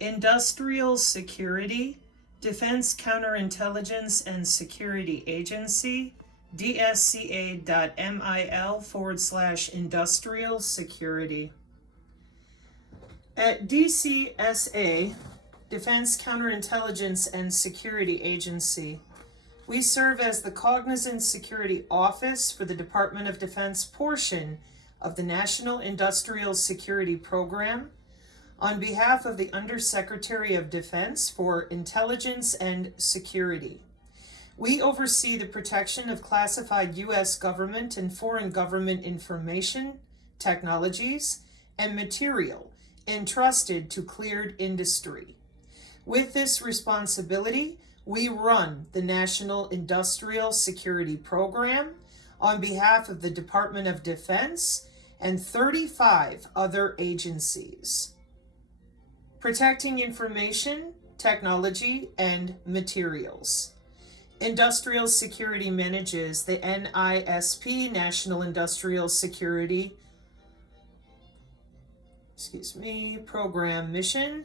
Industrial Security, Defense Counterintelligence and Security Agency, dsca.mil/industrial security. At DCSA, Defense Counterintelligence and Security Agency, we serve as the Cognizant Security Office for the Department of Defense portion of the National Industrial Security Program on behalf of the Undersecretary of Defense for Intelligence and Security. We oversee the protection of classified U.S. government and foreign government information, technologies, and material entrusted to cleared industry. With this responsibility, we run the National Industrial Security Program on behalf of the Department of Defense and 35 other agencies, protecting information, technology, and materials. Industrial Security manages the NISP, National Industrial Security Program mission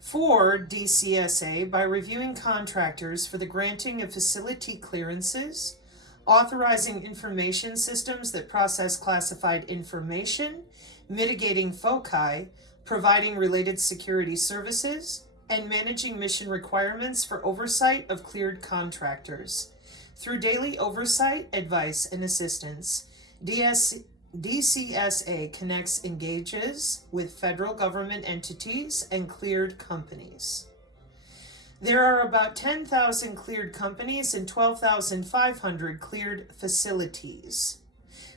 for DCSA by reviewing contractors for the granting of facility clearances, authorizing information systems that process classified information, mitigating foci, providing related security services, and managing mission requirements for oversight of cleared contractors. Through daily oversight, advice, and assistance, DCSA connects, engages with federal government entities and cleared companies. There are about 10,000 cleared companies and 12,500 cleared facilities.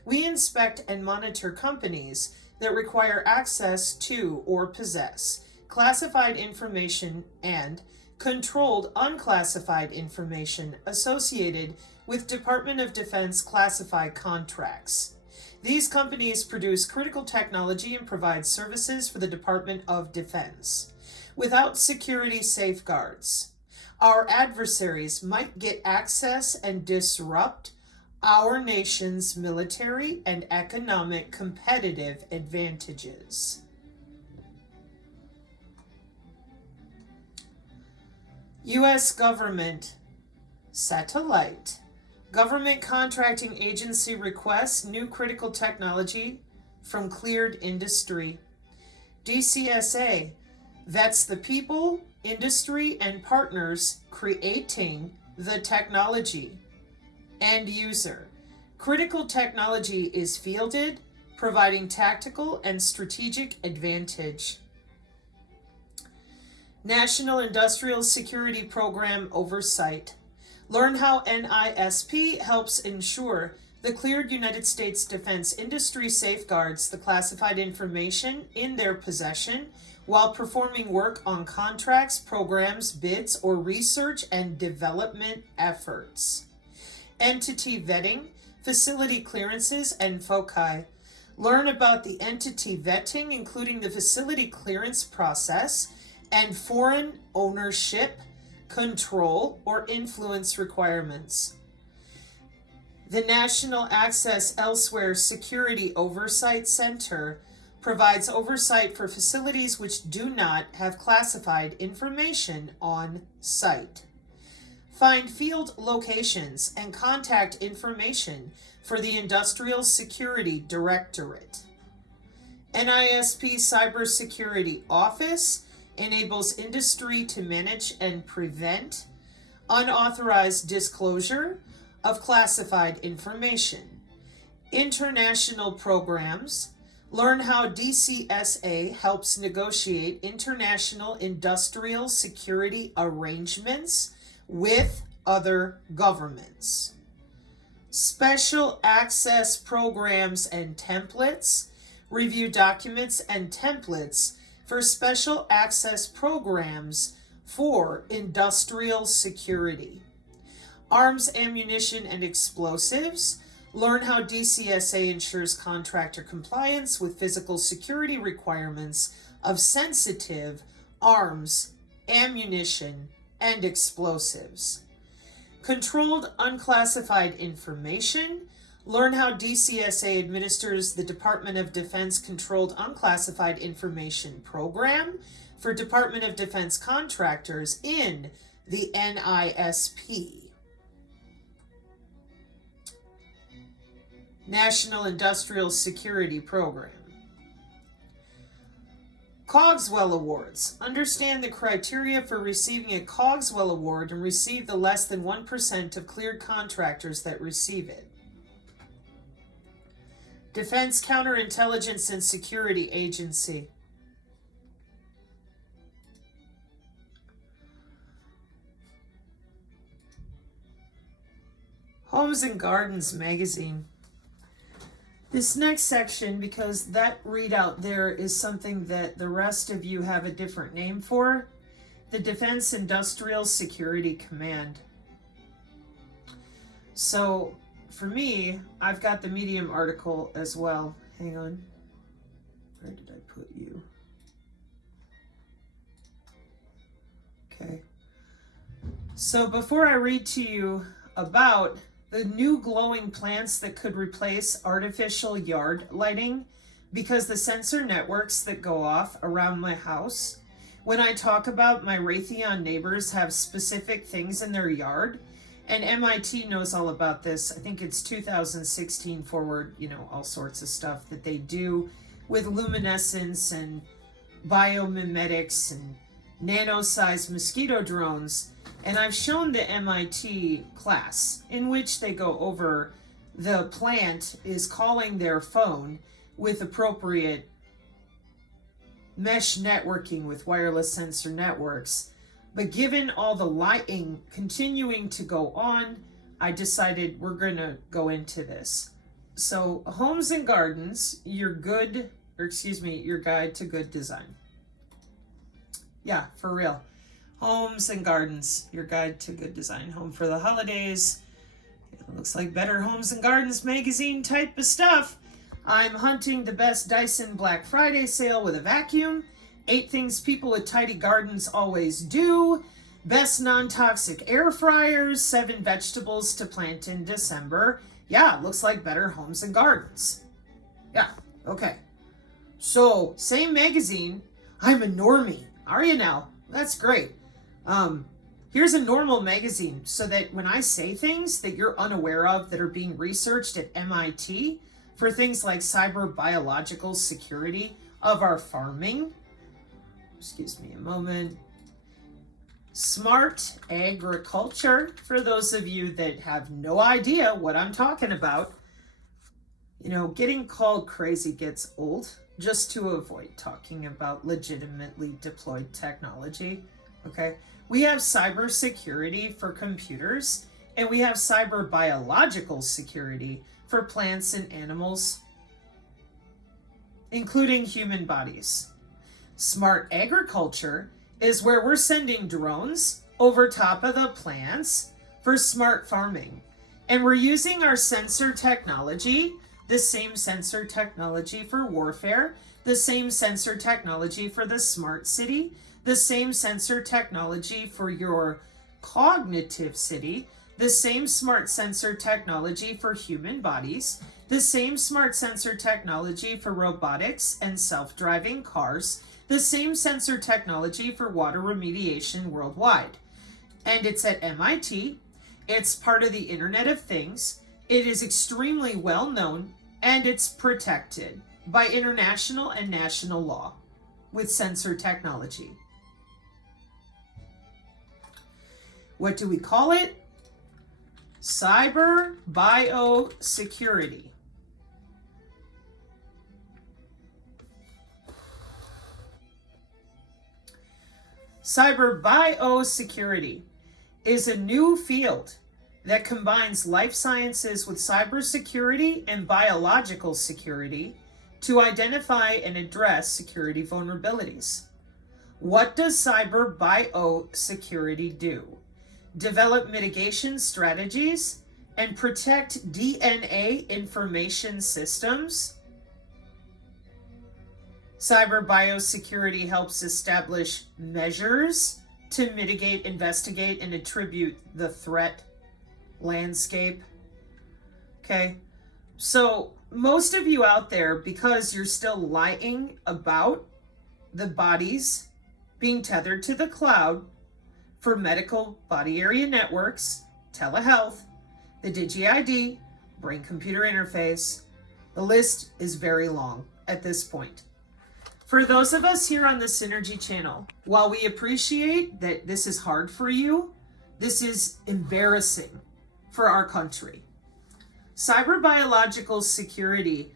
We inspect and monitor companies that require access to or possess classified information and controlled unclassified information associated with Department of Defense classified contracts. These companies produce critical technology and provide services for the Department of Defense. Without security safeguards, our adversaries might get access and disrupt our nation's military and economic competitive advantages. U.S. Government Satellite. Government contracting agency requests new critical technology from cleared industry. DCSA vets the people, industry, and partners creating the technology. End user. Critical technology is fielded, providing tactical and strategic advantage. National Industrial Security Program Oversight. Learn how NISP helps ensure the cleared United States defense industry safeguards the classified information in their possession while performing work on contracts, programs, bids, or research and development efforts. Entity vetting, facility clearances, and foci. Learn about the entity vetting, including the facility clearance process and foreign ownership, control, or influence requirements. The National Access Elsewhere Security Oversight Center provides oversight for facilities which do not have classified information on site. Find field locations and contact information for the Industrial Security Directorate. NISP Cybersecurity Office enables industry to manage and prevent unauthorized disclosure of classified information. International programs. Learn how DCSA helps negotiate international industrial security arrangements with other governments. Special access programs and templates. Review documents and templates for special access programs for industrial security. Arms, ammunition, and explosives. Learn how DCSA ensures contractor compliance with physical security requirements of sensitive arms, ammunition, and explosives. Controlled unclassified information. Learn how DCSA administers the Department of Defense Controlled Unclassified Information Program for Department of Defense contractors in the NISP. National Industrial Security Program. Cogswell Awards. Understand the criteria for receiving a Cogswell Award and receive the less than 1% of cleared contractors that receive it. Defense Counterintelligence and Security Agency. Homes and Gardens Magazine. This next section, because that readout there is something that the rest of you have a different name for, the Defense Industrial Security Command. So for me, I've got the Medium article as well. Hang on. Where did I put you? Okay. So before I read to you about the new glowing plants that could replace artificial yard lighting, because the sensor networks that go off around my house, when I talk about my Raytheon neighbors have specific things in their yard, and MIT knows all about this. I think it's 2016 forward, all sorts of stuff that they do with luminescence and biomimetics and nano-sized mosquito drones. And I've shown the MIT class in which they go over the plant is calling their phone with appropriate mesh networking with wireless sensor networks. But given all the lighting continuing to go on, I decided we're going to go into this. So Homes and Gardens, your guide to good design. Yeah, for real. Homes and Gardens, your guide to good design. Home for the holidays. It looks like Better Homes and Gardens magazine type of stuff. I'm hunting the best Dyson Black Friday sale with a vacuum. 8 things people with tidy gardens always do. Best non-toxic air fryers. 7 vegetables to plant in December. Yeah, it looks like Better Homes and Gardens. Yeah, okay. So, same magazine. I'm a normie. Are you now? That's great. Here's a normal magazine so that when I say things that you're unaware of that are being researched at MIT for things like cyber biological security of our farming, excuse me a moment, smart agriculture, for those of you that have no idea what I'm talking about, getting called crazy gets old just to avoid talking about legitimately deployed technology, okay? We have cybersecurity for computers, and we have cyber biological security for plants and animals, including human bodies. Smart agriculture is where we're sending drones over top of the plants for smart farming. And we're using our sensor technology, the same sensor technology for warfare, the same sensor technology for the smart city, the same sensor technology for your cognitive city, the same smart sensor technology for human bodies, the same smart sensor technology for robotics and self-driving cars, the same sensor technology for water remediation worldwide. And it's at MIT. It's part of the Internet of Things. It is extremely well known, and it's protected by international and national law with sensor technology. What do we call it? Cyber biosecurity. Cyber biosecurity is a new field that combines life sciences with cybersecurity and biological security to identify and address security vulnerabilities. What does cyber biosecurity do? Develop mitigation strategies and protect DNA information systems. Cyber biosecurity helps establish measures to mitigate, investigate, and attribute the threat landscape. Okay, So most of you out there, because you're still lying about the bodies being tethered to the cloud for medical body area networks, telehealth, the DigiID, brain-computer interface, the list is very long at this point. For those of us here on the Synergy channel, while we appreciate that this is hard for you, this is embarrassing for our country. Cyber biological security,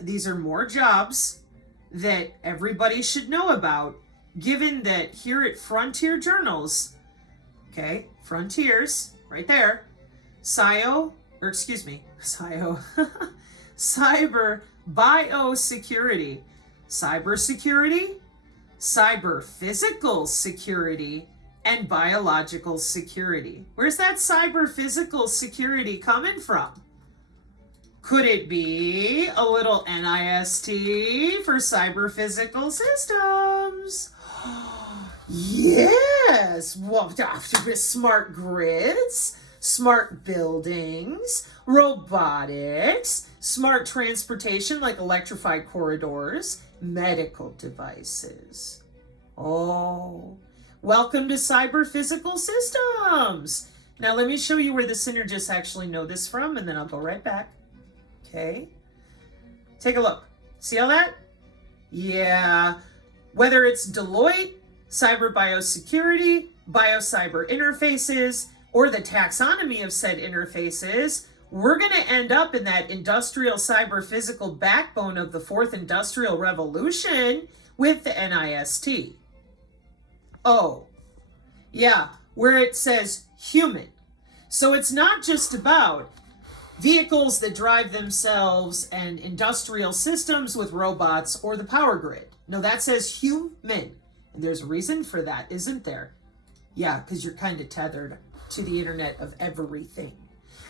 these are more jobs that everybody should know about, given that here at Frontier Journals, okay, Frontiers, right there, cyber biosecurity, cybersecurity, cyber physical security, and biological security. Where's that cyber physical security coming from? Could it be a little NIST for cyber physical systems? Yes! Well, smart grids, smart buildings, robotics, smart transportation like electrified corridors, medical devices. Oh, welcome to cyber physical systems. Now let me show you where the synergists actually know this from, and then I'll go right back. Okay, take a look. See all that? Yeah, whether it's Deloitte, cyber biosecurity, biocyber interfaces, or the taxonomy of said interfaces, we're going to end up in that industrial cyber physical backbone of the fourth industrial revolution with the NIST. Oh, yeah, where it says human. So it's not just about vehicles that drive themselves and industrial systems with robots or the power grid. No, that says human. And there's a reason for that, isn't there? Yeah, because you're kind of tethered to the internet of everything.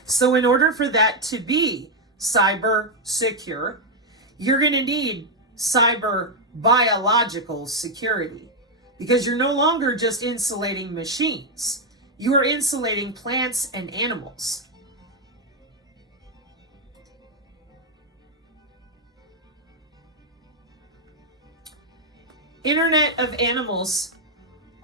So in order for that to be cyber secure, you're going to need cyber biological security, because you're no longer just insulating machines. You are insulating plants and animals. Internet of Animals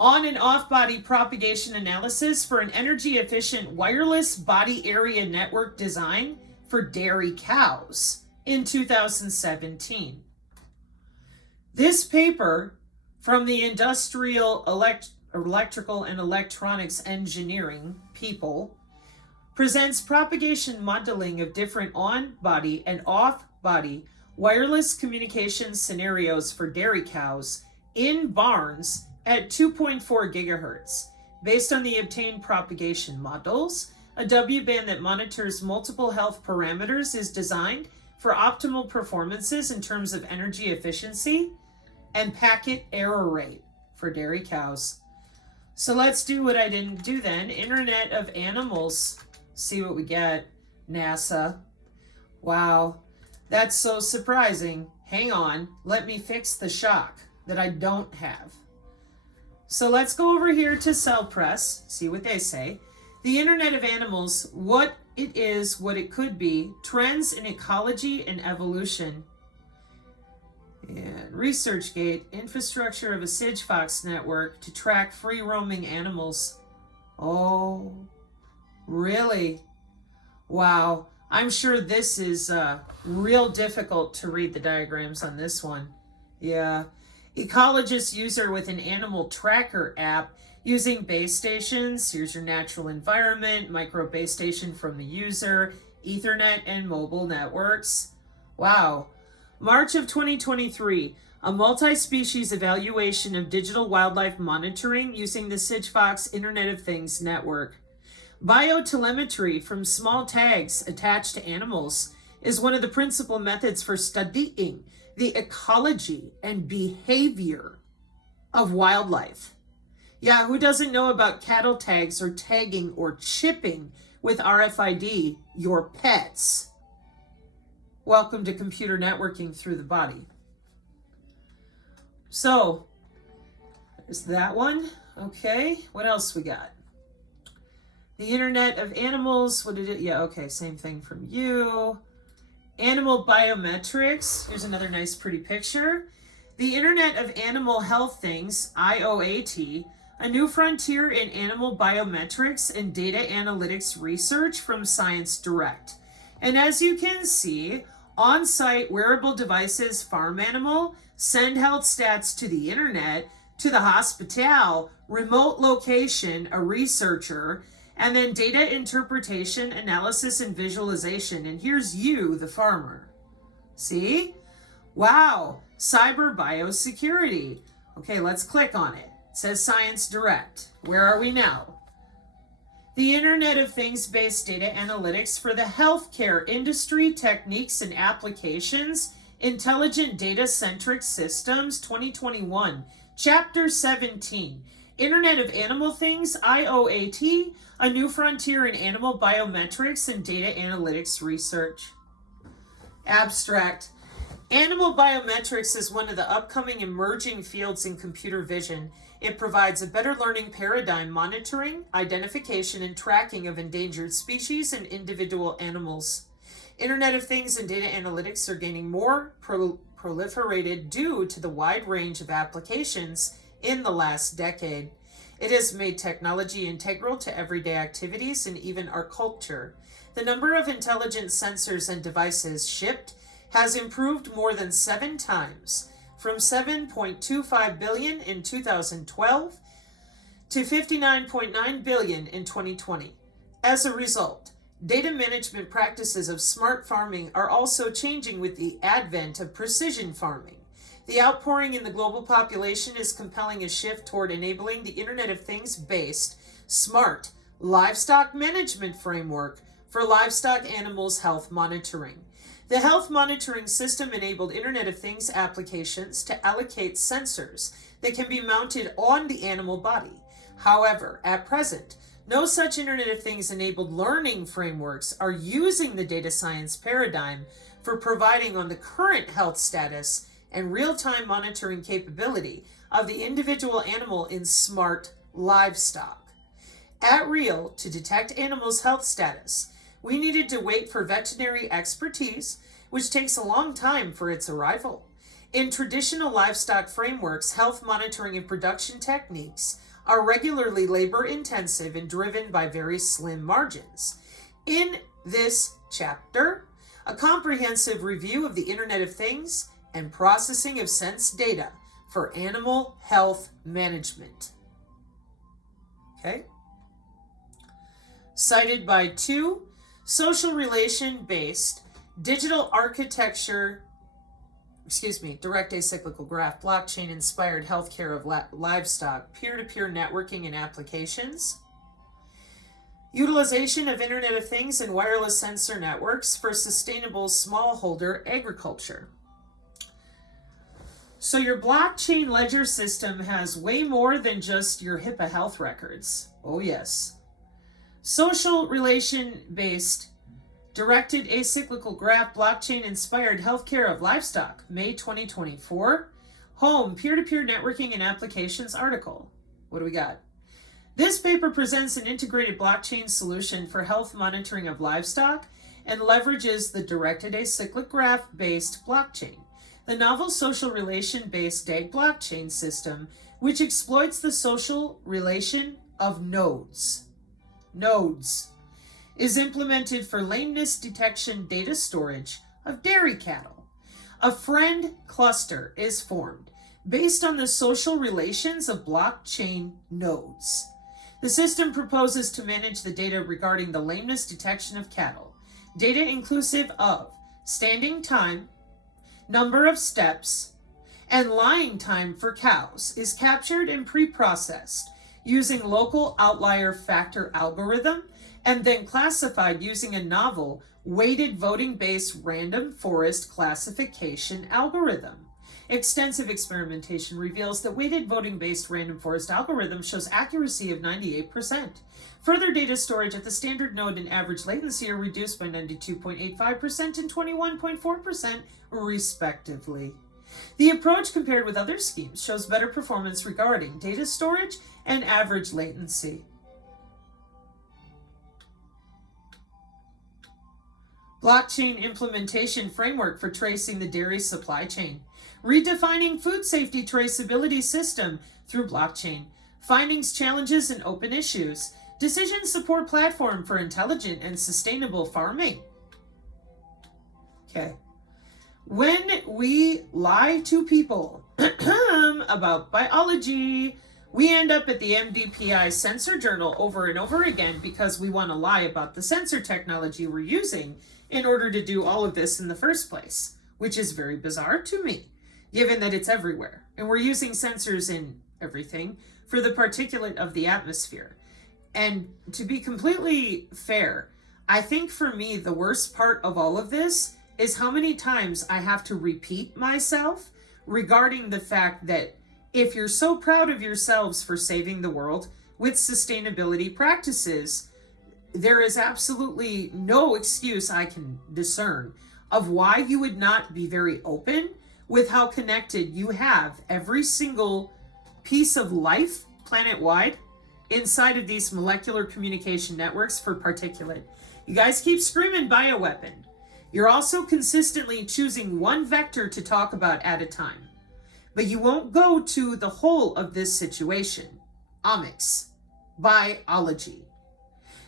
on and off body propagation analysis for an energy efficient wireless body area network design for dairy cows in 2017. This paper from the industrial electrical and electronics engineering people presents propagation modeling of different on-body and off-body wireless communication scenarios for dairy cows in barns at 2.4 gigahertz. Based on the obtained propagation models, a W-band that monitors multiple health parameters is designed for optimal performances in terms of energy efficiency and packet error rate for dairy cows. So let's do what I didn't do then. Internet of Animals. See what we get. NASA. Wow. That's so surprising. Hang on. Let me fix the shock that I don't have. So let's go over here to Cell Press, see what they say. The Internet of Animals, what it is, what it could be, trends in ecology and evolution. And ResearchGate, infrastructure of a Sigfox network to track free roaming animals. Oh, really? Wow. I'm sure this is real difficult to read the diagrams on this one. Yeah. Ecologist user with an animal tracker app using base stations. Here's your natural environment, micro base station from the user, Ethernet and mobile networks. Wow. March of 2023, a multi-species evaluation of digital wildlife monitoring using the Sigfox Internet of Things network. Biotelemetry from small tags attached to animals is one of the principal methods for studying the ecology and behavior of wildlife. Yeah, who doesn't know about cattle tags or tagging or chipping with RFID your pets? Welcome to computer networking through the body. So, there's that one. Okay, what else we got? The Internet of Animals, what did it? Yeah, okay, same thing from you. animal biometrics. Here's another nice pretty picture. The Internet of Animal Health Things, IOAT, a new frontier in animal biometrics and data analytics research from Science Direct. And as you can see, on-site wearable devices, farm animal, send health stats to the internet, to the hospital, remote location, a researcher, and then data interpretation, analysis, and visualization. And here's you, the farmer. See? Wow, cyber biosecurity. Okay, let's click on it. It says Science Direct. Where are we now? The Internet of Things-based data analytics for the healthcare industry, techniques and applications, intelligent data-centric systems, 2021, Chapter 17, Internet of Animal Things, IOAT, a new frontier in animal biometrics and data analytics research. Abstract. Animal biometrics is one of the upcoming emerging fields in computer vision. It provides a better learning paradigm, monitoring, identification, and tracking of endangered species and individual animals. Internet of Things and data analytics are gaining more proliferated due to the wide range of applications in the last decade. It has made technology integral to everyday activities and even our culture. The number of intelligent sensors and devices shipped has improved more than 7 times, from 7.25 billion in 2012 to 59.9 billion in 2020. As a result, data management practices of smart farming are also changing with the advent of precision farming. The outpouring in the global population is compelling a shift toward enabling the Internet of Things-based smart livestock management framework for livestock animals' health monitoring. The health monitoring system enabled Internet of Things applications to allocate sensors that can be mounted on the animal body. However, at present, no such Internet of Things enabled learning frameworks are using the data science paradigm for providing on the current health status and real-time monitoring capability of the individual animal in smart livestock. At Real, to detect animals' health status, we needed to wait for veterinary expertise, which takes a long time for its arrival. In traditional livestock frameworks, health monitoring and production techniques are regularly labor-intensive and driven by very slim margins. In this chapter, a comprehensive review of the Internet of Things and processing of sense data for animal health management. Okay? Cited by 2, social relation-based digital architecture, direct acyclical graph, blockchain-inspired healthcare of livestock, peer-to-peer networking and applications, utilization of Internet of Things and wireless sensor networks for sustainable smallholder agriculture. So your blockchain ledger system has way more than just your HIPAA health records. Oh yes. Social relation-based directed acyclical graph blockchain-inspired healthcare of livestock, May 2024. Home, peer-to-peer networking and applications article. What do we got? This paper presents an integrated blockchain solution for health monitoring of livestock and leverages the directed acyclic graph-based blockchain, the novel social relation-based DAG blockchain system, which exploits the social relation of nodes. Is implemented for lameness detection data storage of dairy cattle. A friend cluster is formed based on the social relations of blockchain nodes. The system proposes to manage the data regarding the lameness detection of cattle, data inclusive of standing time, number of steps, and lying time for cows is captured and pre-processed using local outlier factor algorithm and then classified using a novel weighted voting-based random forest classification algorithm. Extensive experimentation reveals that weighted voting-based random forest algorithm shows accuracy of 98%. Further data storage at the standard node and average latency are reduced by 92.85% and 21.4% respectively. The approach compared with other schemes shows better performance regarding data storage and average latency. blockchain implementation framework for tracing the dairy supply chain, redefining food safety traceability system through blockchain, findings, challenges, and open issues, decision support platform for intelligent and sustainable farming. Okay. When we lie to people about biology, we end up at the MDPI Sensor Journal over and over again because we want to lie about the sensor technology we're using in order to do all of this in the first place, which is very bizarre to me, given that it's everywhere. And we're using sensors in everything for the particulate of the atmosphere. And to be completely fair, I think for me, the worst part of all of this is how many times I have to repeat myself regarding the fact that if you're so proud of yourselves for saving the world with sustainability practices, there is absolutely no excuse I can discern of why you would not be very open with how connected you have every single piece of life planet-wide inside of these molecular communication networks for particulate. You guys keep screaming bioweapon. You're also consistently choosing one vector to talk about at a time. But you won't go to the whole of this situation. Omics. Biology.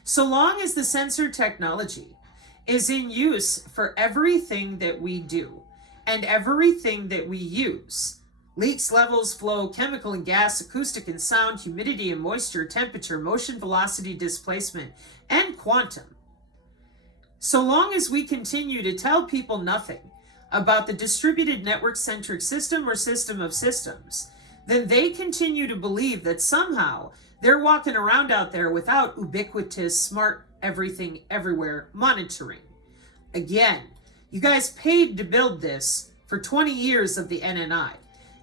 So long as the sensor technology is in use for everything that we do and everything that we use, leaks, levels, flow, chemical and gas, acoustic and sound, humidity and moisture, temperature, motion, velocity, displacement, and quantum. So long as we continue to tell people nothing about the distributed network-centric system or system of systems, then they continue to believe that somehow they're walking around out there without ubiquitous, smart, everything, everywhere monitoring. Again, you guys paid to build this for 20 years of the NNI.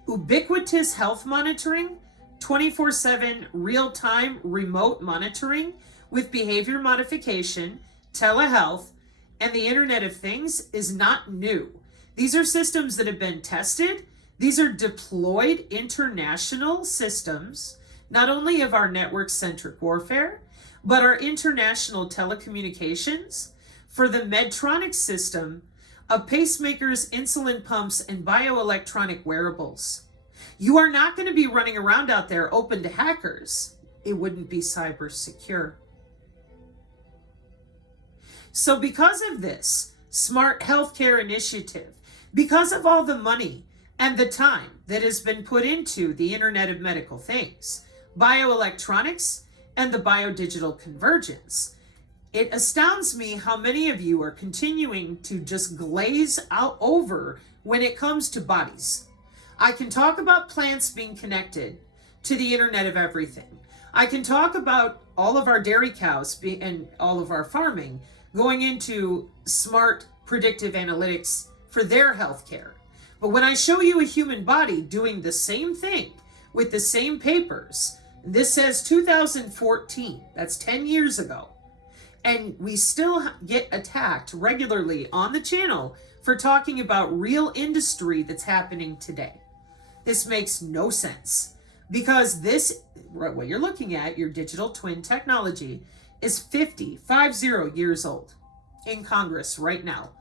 Ubiquitous health monitoring, 24/7 real-time remote monitoring with behavior modification, telehealth, and the Internet of Things is not new. These are systems that have been tested. These are deployed international systems, not only of our network-centric warfare, but our international telecommunications for the Medtronic system of pacemakers, insulin pumps, and bioelectronic wearables. You are not going to be running around out there open to hackers. It wouldn't be cyber secure. So because of this smart healthcare initiative, because of all the money and the time that has been put into the Internet of Medical Things, bioelectronics, and the biodigital convergence, it astounds me how many of you are continuing to just glaze out over when it comes to bodies. I can talk about plants being connected to the Internet of Everything. I can talk about all of our dairy cows and all of our farming going into smart predictive analytics for their health care. But when I show you a human body doing the same thing with the same papers, this says 2014, that's 10 years ago, and we still get attacked regularly on the channel for talking about real industry that's happening today. This makes no sense because this, what you're looking at, your digital twin technology, is 50 years old in Congress right now.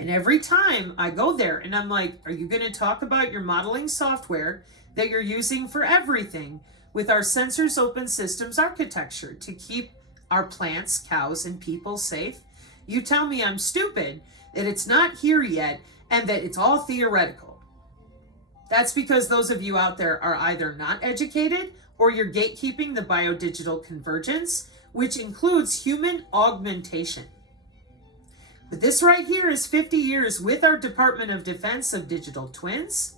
And every time I go there and I'm like, are you going to talk about your modeling software that you're using for everything with our sensors open systems architecture to keep our plants, cows, and people safe? You tell me I'm stupid, that it's not here yet, and that it's all theoretical. That's because those of you out there are either not educated or you're gatekeeping the biodigital convergence, which includes human augmentation. But this right here is 50 years with our Department of Defense of digital twins.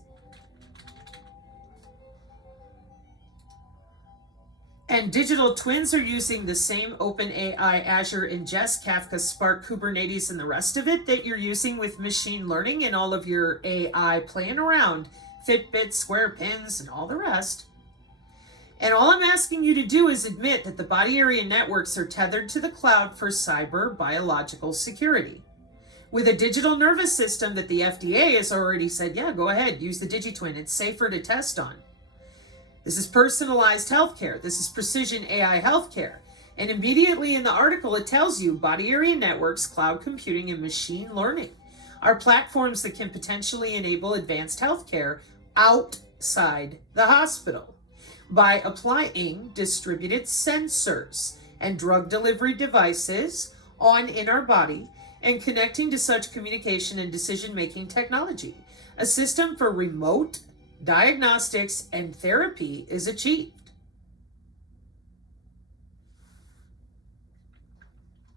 And digital twins are using the same OpenAI, Azure Ingest, Kafka, Spark, Kubernetes, and the rest of it that you're using with machine learning and all of your AI playing around, Fitbit, Square Pins, and all the rest. And all I'm asking you to do is admit that the body area networks are tethered to the cloud for cyber biological security. With a digital nervous system that the FDA has already said, yeah, go ahead, use the DigiTwin. It's safer to test on. This is personalized healthcare. This is precision AI healthcare. And immediately in the article, it tells you body area networks, cloud computing, and machine learning are platforms that can potentially enable advanced healthcare outside the hospital by applying distributed sensors and drug delivery devices in our body and connecting to such communication and decision-making technology. A system for remote diagnostics and therapy is achieved.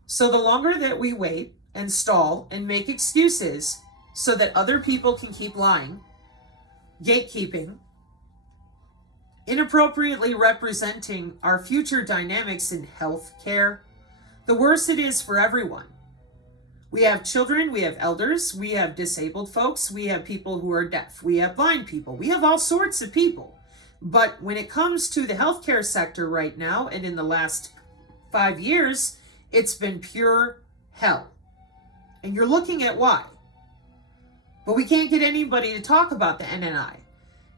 So the longer that we wait and stall and make excuses so that other people can keep lying, gatekeeping, inappropriately representing our future dynamics in healthcare, the worse it is for everyone. We have children, we have elders, we have disabled folks, we have people who are deaf, we have blind people, we have all sorts of people. But when it comes to the healthcare sector right now, and in the last 5 years, it's been pure hell. And you're looking at why. But we can't get anybody to talk about the NNI.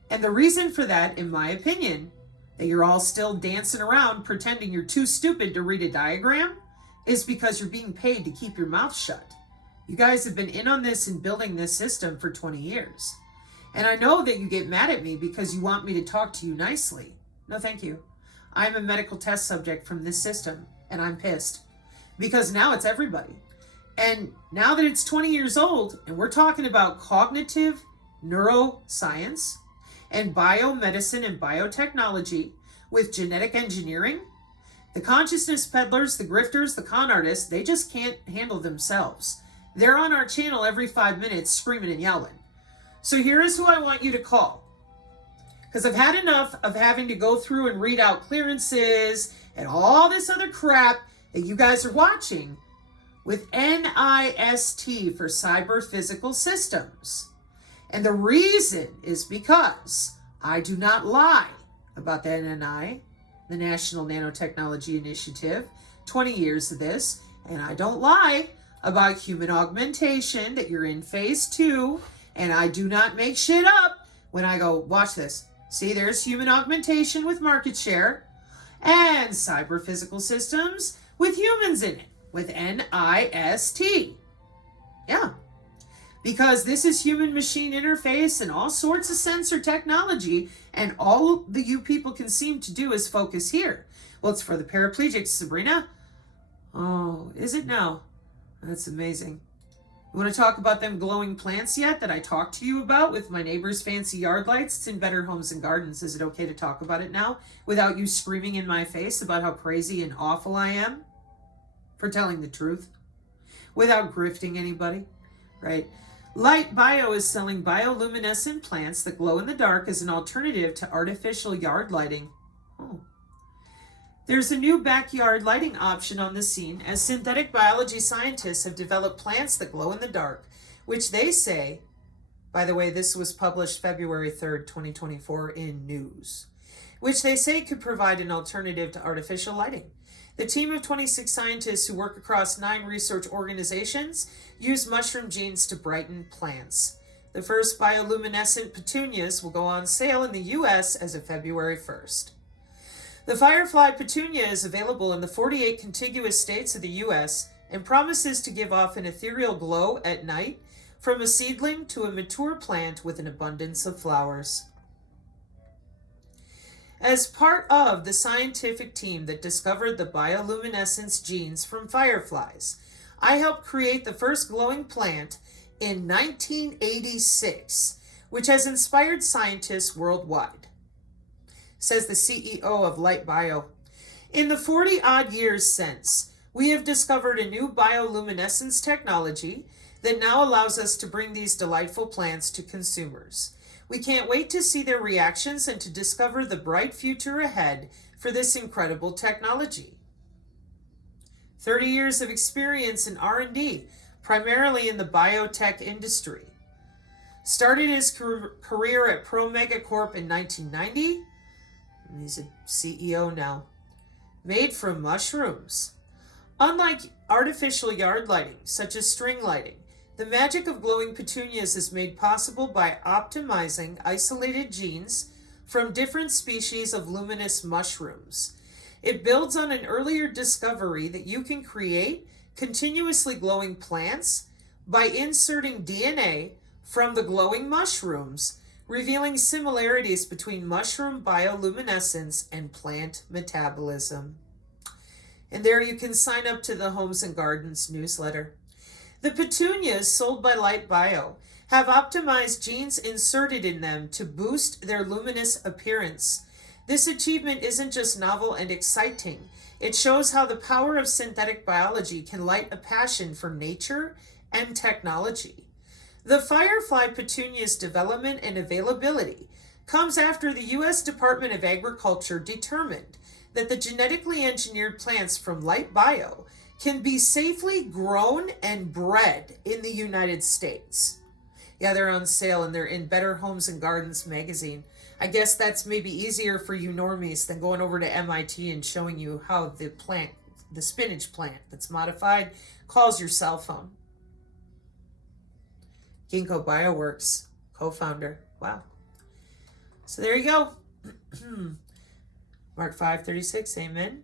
And the reason for that, in my opinion, that you're all still dancing around pretending you're too stupid to read a diagram, is because you're being paid to keep your mouth shut. You guys have been in on this and building this system for 20 years. And I know that you get mad at me because you want me to talk to you nicely. No, thank you. I'm a medical test subject from this system, and I'm pissed. Because now it's everybody. And now that it's 20 years old, and we're talking about cognitive neuroscience and biomedicine and biotechnology with genetic engineering, the consciousness peddlers, the grifters, the con artists, they just can't handle themselves. They're on our channel every 5 minutes screaming and yelling. So here is who I want you to call. Because I've had enough of having to go through and read out clearances and all this other crap that you guys are watching with NIST for cyber physical systems. And the reason is because I do not lie about the NNI, the National Nanotechnology Initiative, 20 years of this, and I don't lie about human augmentation, that you're in phase 2, and I do not make shit up when I go, watch this. See, there's human augmentation with market share, and cyber physical systems with humans in it, with NIST. Yeah. Because this is human-machine interface and all sorts of sensor technology, and all that you people can seem to do is focus here. Well, it's for the paraplegics, Sabrina. Oh, is it now? That's amazing. You want to talk about them glowing plants yet that I talked to you about with my neighbor's fancy yard lights? It's in Better Homes and Gardens. Is it okay to talk about it now without you screaming in my face about how crazy and awful I am for telling the truth without grifting anybody, right? Light Bio is selling bioluminescent plants that glow in the dark as an alternative to artificial yard lighting. Oh. There's a new backyard lighting option on the scene as synthetic biology scientists have developed plants that glow in the dark, which they say, by the way, this was published February 3rd, 2024 in News, which they say could provide an alternative to artificial lighting. The team of 26 scientists who work across 9 research organizations use mushroom genes to brighten plants. The first bioluminescent petunias will go on sale in the U.S. as of February 1st. The Firefly petunia is available in the 48 contiguous states of the U.S. and promises to give off an ethereal glow at night from a seedling to a mature plant with an abundance of flowers. As part of the scientific team that discovered the bioluminescence genes from fireflies, I helped create the first glowing plant in 1986, which has inspired scientists worldwide, says the CEO of Light Bio. In the 40-odd years since, we have discovered a new bioluminescence technology that now allows us to bring these delightful plants to consumers. We can't wait to see their reactions and to discover the bright future ahead for this incredible technology. 30 years of experience in R&D, primarily in the biotech industry. Started his career at Promega Corp in 1990. He's a CEO now. Made from mushrooms. Unlike artificial yard lighting, such as string lighting, the magic of glowing petunias is made possible by optimizing isolated genes from different species of luminous mushrooms. It builds on an earlier discovery that you can create continuously glowing plants by inserting DNA from the glowing mushrooms, revealing similarities between mushroom bioluminescence and plant metabolism. And there you can sign up to the Homes and Gardens newsletter. The petunias sold by Light Bio have optimized genes inserted in them to boost their luminous appearance. This achievement isn't just novel and exciting. It shows how the power of synthetic biology can light a passion for nature and technology. The Firefly petunia's development and availability comes after the U.S. Department of Agriculture determined that the genetically engineered plants from Light Bio can be safely grown and bred in the United States. Yeah, they're on sale and they're in Better Homes and Gardens magazine. I guess that's maybe easier for you normies than going over to MIT and showing you how the spinach plant that's modified, calls your cell phone. Ginkgo Bioworks, co-founder. Wow. So there you go. Mark 5:36, amen.